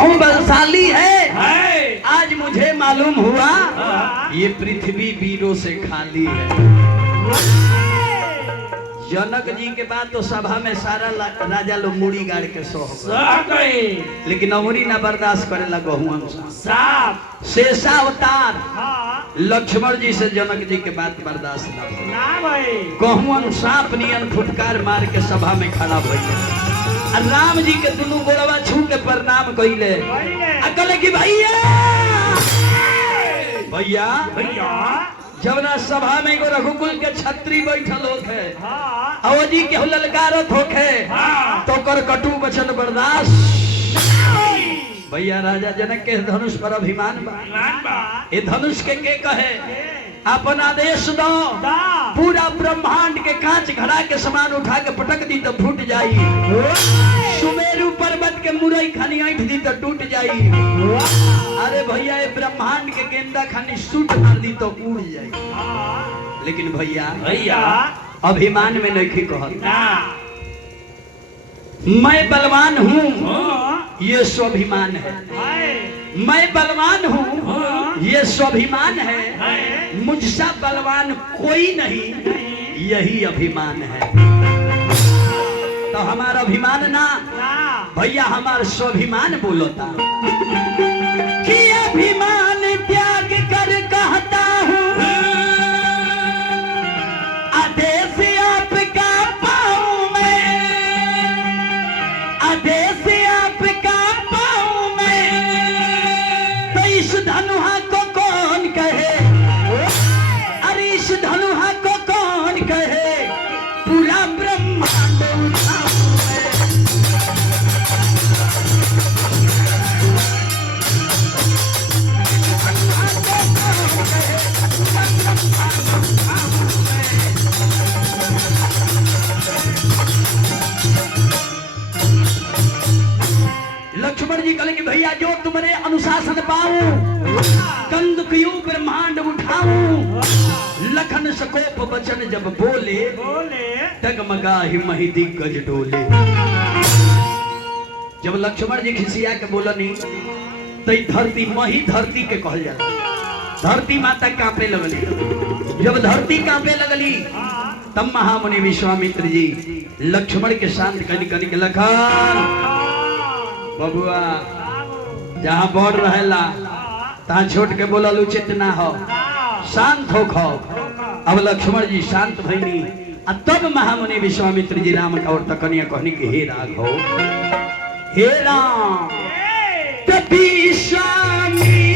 बहु बलशाली है। आज मुझे मालूम हुआ ये पृथ्वी वीरों से खाली है। जनक जी के बाद तो सभा में सारा राजा लोग मुड़ी गाड़ के सो गए, लेकिन अमरी ना बर्दाश्त करे लगो शेषा अवतार लक्ष्मण जी से जनक जी के बात बर्दाश्त ना कहूँ सांप नियन फुटकार मार के सभा में खड़ा भइले। राम जी के दोनों गोड़वा छू के प्रणाम कइले। कहले कि भैया भैया भैया जब ना सभा में एगो रघुकुल के छत्री बैठल होखे अवजी के ललकारत होखे तो कर कटु वचन बर्दाश्त। भैया राजा जनक के धनुष पर अभिमान बा। ये धनुष के कहे अपन आदेश दो, पूरा ब्रह्मांड के कांच घड़ा के समान उठा के पटक दी तो फूट जाई, सुमेरु पर्वत के मुरई खानी ऐठ दी तो टूट जाई। अरे भैया ये ब्रह्मांड के गेंदा खानी सूट मार दी तो उड़ जाई। लेकिन भैया भैया अभिमान में नहीं कहत मैं बलवान हूँ, ये स्वाभिमान है। मैं बलवान हूँ, ये स्वाभिमान है। मुझसे बलवान कोई नहीं, यही अभिमान है। तो हमारा अभिमान ना भैया हमारा स्वाभिमान बोलता कि अभिमान त्याग कर कहता हूँ आदेश आपका पाऊं मैं, आदेश आपका पाऊं मैं। तो इस धनुहा को कौन कहे, अरे इस धनुहा को कौन कहे, पूरा ब्रह्मांड उठाऊं मैं। लक्ष्मण जी कहले कि भैया जो तुम्हारे अनुशासन पाऊं, कंद क्यों ब्रह्मांड उठाऊं। लखन सकोप वचन जब बोले डगमगाहि महि दिग्गज डोले। जब लक्ष्मण जी खिसिया के बोलनी तो धरती मही धरती के कहल जाला, धरती माता कांपे लगली। जब धरती कांपे लगली तब महामुनि विश्वामित्र जी लक्ष्मण के शांत कनिक लखन बबुआ जहाँ बढ़ रहेला तहाँ छोट के बोलल उचित ना हो, शांत हो खो। अब लक्ष्मण जी शांत भइनी। तब महामुनि विश्वामित्र जी राम का और तकनिया कहनी कि हे राघव, हे राम